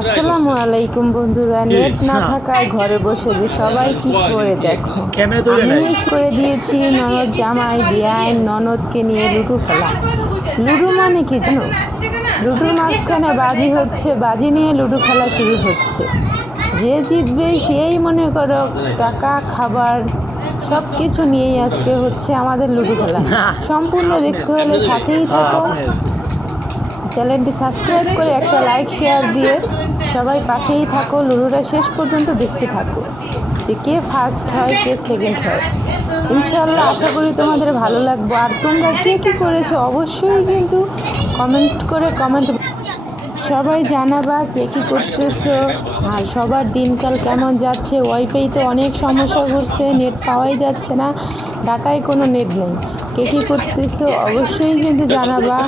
আসসালামু আলাইকুম বন্ধুরা, নেট না থাকায় ঘরে বসে যে সবাই কি করে দেখো। আমি করে দিয়েছি ননদ জামাই বিয়ান ননদকে নিয়ে লুডো খেলা। লুডো মানে কি জানো? লুডোর মাঝখানে বাজি হচ্ছে, বাজি নিয়ে লুডো খেলা শুরু হচ্ছে। যে জিতবে সেই মনে করো টাকা খাবার সব কিছু নিয়েই আজকে হচ্ছে আমাদের লুডো খেলা। সম্পূর্ণ দেখতে হলে সাথেই থাকো। চ্যানেলটি সাবস্ক্রাইব করে একটা লাইক শেয়ার দিয়ে সবাই পাশেই থাকো। লুডোটা শেষ পর্যন্ত দেখতে থাকো যে কে ফার্স্ট হয় কে সেকেন্ড হয়। ইনশাআল্লাহ আশা করি তোমাদের ভালো লাগবে। আর তোমরা কে কী করেছো অবশ্যই কিন্তু কমেন্ট সবাই জানাবা কে কী করতেছো। আর সবার দিনকাল কেমন যাচ্ছে। ওয়াইফাইতে অনেক সমস্যা ঘটছে, নেট পাওয়াই যাচ্ছে না, ডাটায় কোনো নেট নেই। কে কী করতেছো অবশ্যই কিন্তু জানাবা।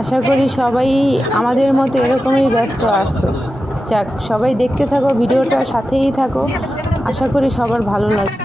আশা করি সবাই আমাদের মতো এরকমই ব্যস্ত আছো। যাক, সবাই দেখতে থাকো, ভিডিওটার সাথেই থাকো। আশা করি সবার ভালো লাগে।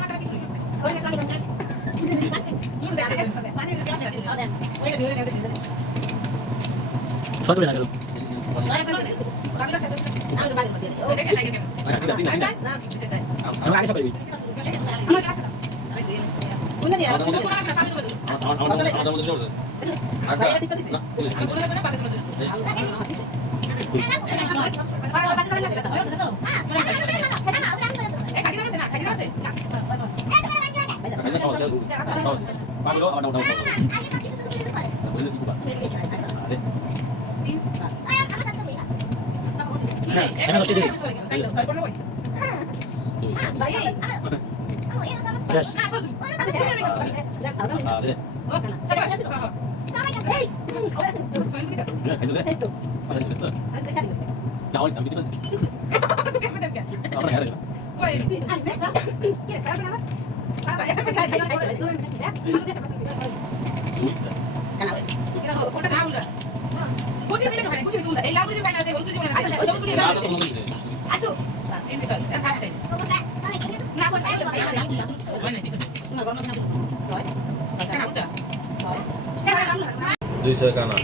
দুই ছয় কানা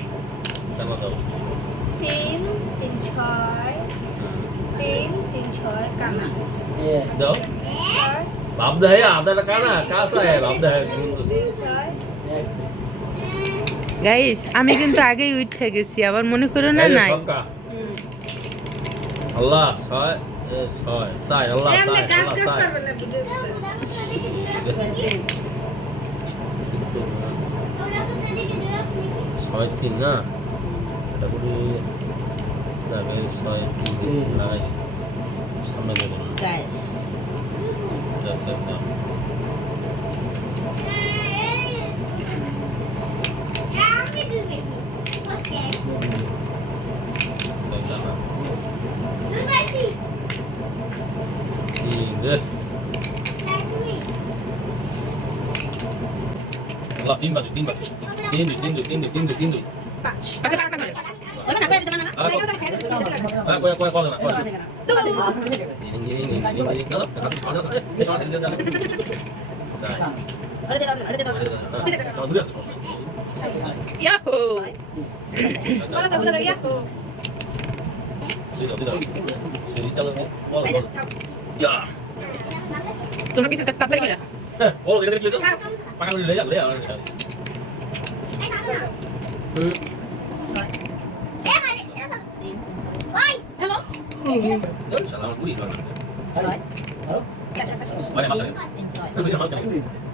কানা দাও 3 3 6 3 3 6 কানা দাও बाप है आधा काना कासा है बाप है গাইস আমি কিন্তু আগেই উঠে গেছি, আবার মনে করো না নাই। আল্লাহ ছয় ছয় সাই আল্লাহ সাই আল্লাহ সাই ছয় তিন না এটা করি যাবে ছয় তিন নাই সামনে দেবো তিন বাজু তিন বাজু তিন দুই তিন দুই তিন দুই তিন দুই তিন দুই তোমরা কিছু তাড়াতাড়ি গেলা ও এটা কি হলো পাকা করে লে আর সালাম কুড়ি করে মানে মাসে কুড়ি মাসে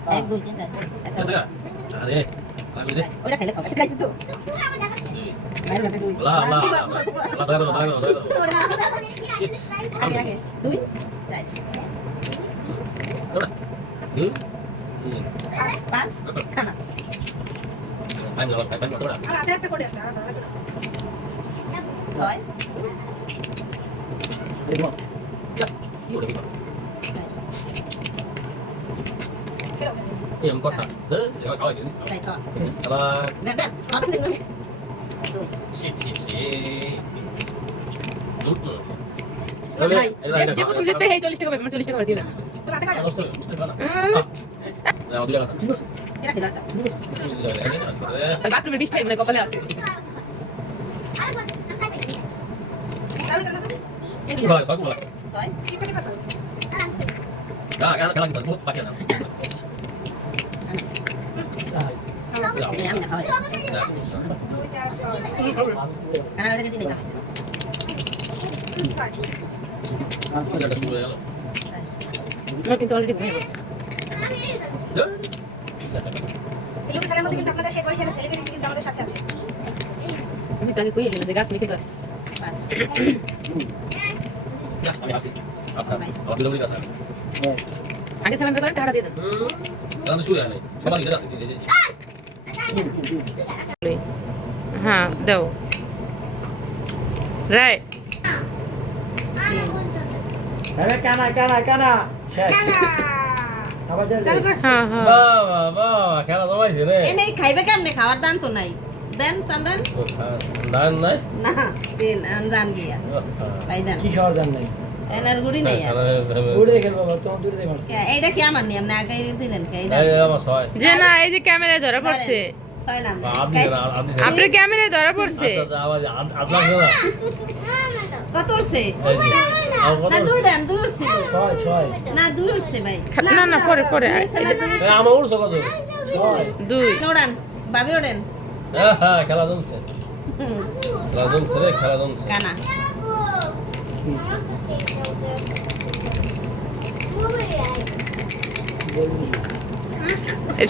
1 2 3 4 এসে আরে লাগবে দে ওটা খেলে খাবে খাইছিস তো বাইরে রাখতে তুই লা লা লা দাও শিট আগে আগে 2 4 ওরা 2 5 খানা আমি যাবো পাইপ করতে ওরা আর একটা করে একটা 6 দেখো কি ওরে এই আমি করতা এ কাও আছে 6 সালা না না মাথা নেই শিট শিট শিট দুট ভাই যে প্রথম জিতবে এই 40 টাকা পাবে, 40 টাকা করে দিলাম। তো আটা কাটা নষ্ট না না দুলা কথা এটা খেলা বাথরুমে 20 টাকা মানে কপালে আছে। আর ভালো সব ভালো ছয় টিপে টিপে খাও। না খেলা কিছু বহুত বাকি আছে আমি না খাওয়াই 2 4 6 কানা ওটা দিতে দিলাম কিন্তু অলরেডি ঘুমিয়ে গেছে এই খেলার মধ্যে কিন্তু আপনাদের সেই পরিচালনা সেলিব্রিটি কিন্তু আমাদের সাথে আছে। আমি তাকে কই এলাম যে গাছ লিখে দাস বাস আমি আসি আপনার আমার ডেলিভারি কাছে আগে সালাম করে টাকা দিয়ে দেন আমি শুয়ে আছি সবার ইধর আছে হ্যাঁ দাও রাইট আরে কানা কানা কানা শেষ খেলা আবার যাবে চালু করছি। হ্যাঁ হ্যাঁ বাবা বাবা খেলা জমাইছে রে এনে খাইবে কেমনে খাওয়ার দান তো নাই দেন চান্দান দান নাই না দেন আনজান গিয়া ভাই দেন কি খাওয়ার জান নাই এনার গুড়ি নেই আর উড়ে খেলবো আবার তোমার দূরে দিয়ে মারছে এইটা কি আমার নিয়ম না আগে দিলেন কে এইটা এই আমার ছয় যে না এই যে ক্যামেরায় ধরা পড়ছে ছয় নাম আদি আদি আপনার ক্যামেরায় ধরা পড়ছে আচ্ছা আওয়াজ আদ লাগছে না কত উঠছে এই যে আও কত না দুই দেন দুই উঠছে ছয় ছয় না দুই উঠছে ভাই না না পরে পরে আমার উড়ছো কত ছয় দুই ওড়ান ভাবি ওড়েন হ্যাঁ খেলা জমছে খেলা জমছে রে খেলা জমছে কানা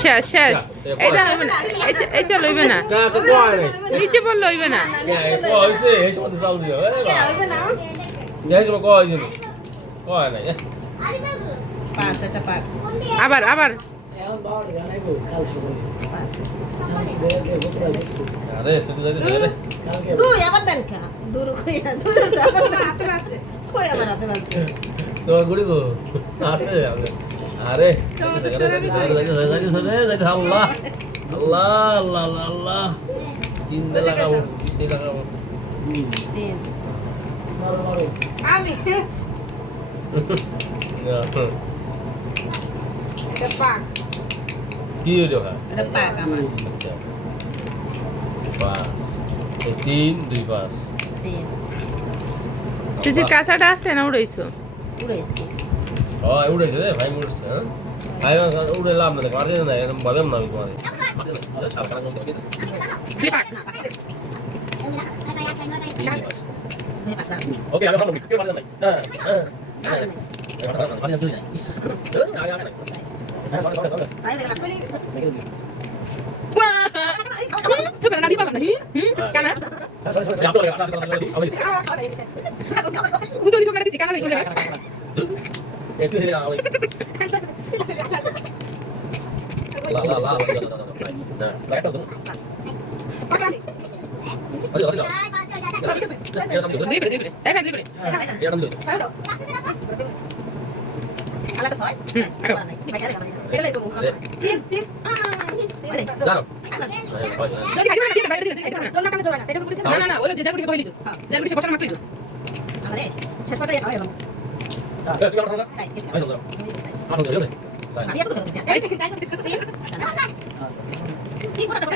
শেষ শেষ এটা লইবে না এটা লইবে না কা তো কয় নিচে বল লইবে না এই কয় হইছে এই সময় চাল দিও এই কে হইবে না এই সময় কয় হইছে নি কয় নাই পাঁচ এটা পাক আবার আবার এখন বাবার গানে গো কাল সকালে পাঁচ দেখে বুঝরা দেখছো আরে শুধু যাইছে রে কালকে দুই আবার দেন কা দূর কইয়া দুই উঠছে আবার হাতে বাজছে। কই আমার হাতে বাজছে তো গুড়ি গো আছে আরে যাইছে আল্লাহ আল্লাহ আল্লাহ আল্লাহ আল্লাহ তিন লাগাবো কিসে লাগাবো তিন মারো মারো আমি এটা পাক। কি হইলো হ্যাঁ এটা পাক আমার আচ্ছা পাঁচ এই তিন দুই পাঁচ তিন যদি কাঁচাটা আছে না উড়াইছো উড়াইছি হয় উড়েছে রে ভাই উড়ছে হ্যাঁ ভাই উড়ে লাভ না মারতে না একদম বললাম না আমি তোমাদের সাবধান করে দিতেছি দুই পাক দুই পাক দাও ওকে আমি ভালো কি মারতে নাই হ্যাঁ মারতে তুই না সাইড লাগা তো না দিবা না কানা উদো দিবা কানা দিছি কানা দিবা আলাদা ছয় ভাই আরে এটা লাগবে তিন তিন যদি খাইবা না দিতে বাইরে দিতে এটা না জন্য কানে জোড়া না এটা উপরে না না ওরে যে জায়গা কইলি জায়গা সে বসানো মাত্রই আরে শেষ পর্যন্ত খাওয়া হবে চাই কিছু আমি এত করে এই তিন চার তিন কি করে দেব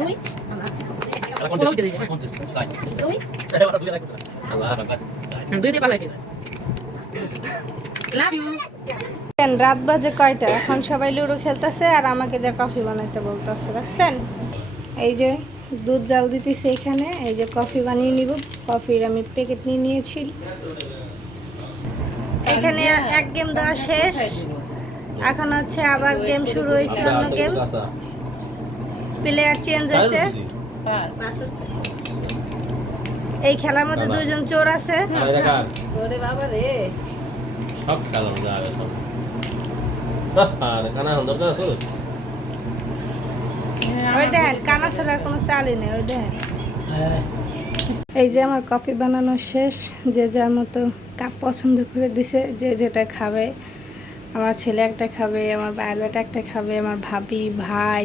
দুই দুই দুই দিয়ে পালাই লাভ ইউ রাত বাজে কয়টা এখন সবাই লুডো খেলতেছে আর আমাকে যে কফি বানাইতে বলতেছে রাখছেন এই যে দুধ জাল দিতেছে এখানে এই যে কফি বানিয়ে নিব কফির আমি প্যাকেট নিয়ে নিয়েছি এখানে এক গেম দেওয়া শেষ এখন হচ্ছে আবার গেম শুরু হয়েছে অন্য গেম প্লেয়ার চেঞ্জ হয়েছে এই খেলার মধ্যে দুইজন চোর আছে ওরে বাবা রে সব খেলাম যাবে সব কানা দরকার আছে ওই দেখেন কানা ছাড়া কোনো চালই নেই ওই দেখেন এই যে আমার কফি বানানো শেষ যে যার মতো কাপ পছন্দ করে দিছে যে যেটা খাবে আমার ছেলে একটা খাবে আমার বাইরের বেটা একটা খাবে আমার ভাবি ভাই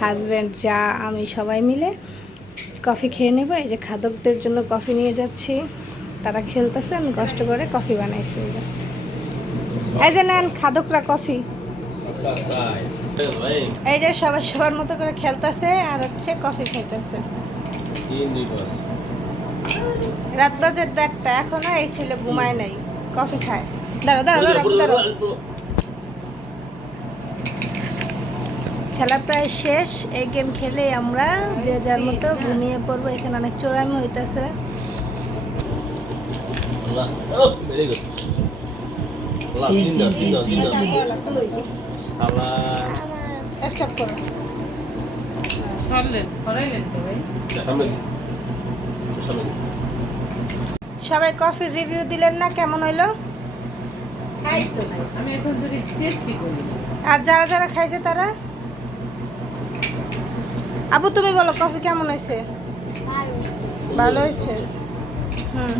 হাজব্যান্ড যা আমি সবাই মিলে কফি খেয়ে নেব এই যে খাদকদের জন্য কফি নিয়ে যাচ্ছি তারা খেলতেছে আমি কষ্ট করে কফি বানাইছি এই যে নেন খাদকরা কফি এই যে সবাই সবার মতো করে খেলতেছে আর হচ্ছে কফি খাইতেছে রাত বাজে 1:30 এখনো এই ছেলে ঘুমায় নাই, কফি খায়। দাঁড়া দাঁড়া দাঁড়া দাঁড়া। খেলা প্রায় শেষ, এই গেম খেলে আমরা যে যার মতো ঘুমিয়ে পড়বো। এখানে অনেক চোরামি হইতেছে। স্টপ করো। সবাই কফির রিভিউ দিলেন না, কেমন হইলো? আর যারা যারা খাইছে তারা? আপু তুমি বলো কফি কেমন হয়েছে? ভালো হয়েছে। হুম